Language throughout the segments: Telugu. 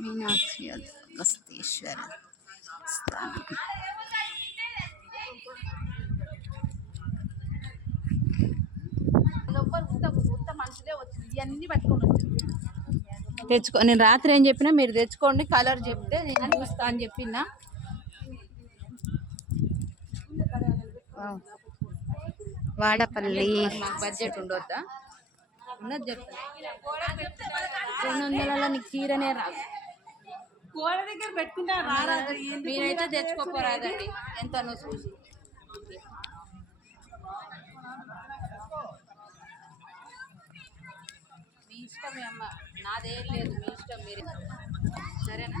మీనాక్షి అగస్తేశ్వర స్థానం. తెచ్చుకో నేను రాత్రి ఏం చెప్పినా మీరు తెచ్చుకోండి కలర్ చెప్తే నేను చూస్తా అని చెప్పిన. వాడపల్లి. బడ్జెట్ ఉండొద్దా? ఉన్నది చెప్తా రెండు వందలలో నీకు చీరనే రాదు. గోడ దగ్గర పెట్టుకుంటా మీరైతే తెచ్చుకోపోరాదండి. ఎంతనో చూసి. మీ ఇష్టమే అమ్మ. నాదేం లేదు మీ ఇష్టం మీరు. సరేనా?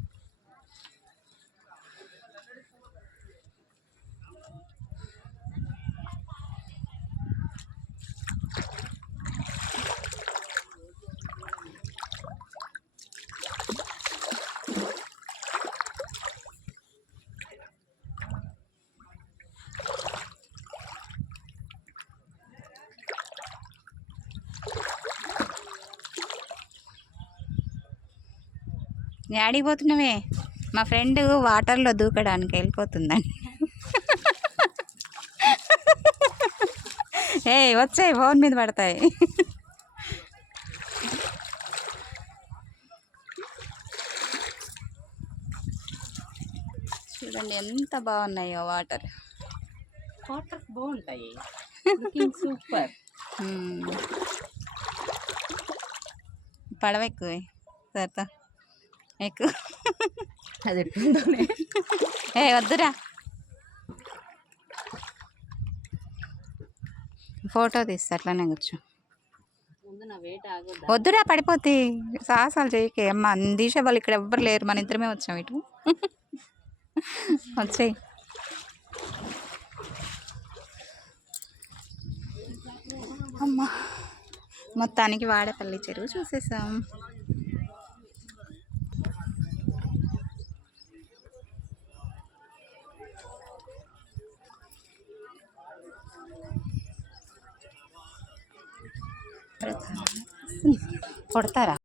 యాడికి పోతున్నావే. మా ఫ్రెండ్ వాటర్లో దూకడానికి వెళ్ళిపోతుందని. ఏ వచ్చాయి ఫోన్ మీద పడతాయి. చూడండి ఎంత బాగున్నాయో వాటర్. వాటర్ బాగుంటాయి. సూపర్ పడవ ఎక్కువ సరతా. ఎక్కువ అది ఏ వద్దురా. ఫోటో తీస్తా అట్లానే కూర్చో. వద్దురా పడిపోతే. సాహసాలు చేయకే. అమ్మ అందిష వాళ్ళు ఇక్కడ ఎవ్వరు లేరు. మన ఇద్దరమే వచ్చాం ఇటు. వచ్చేయి. అమ్మా మొత్తానికి వాడపల్లి చెరువు చూసేసాం. portara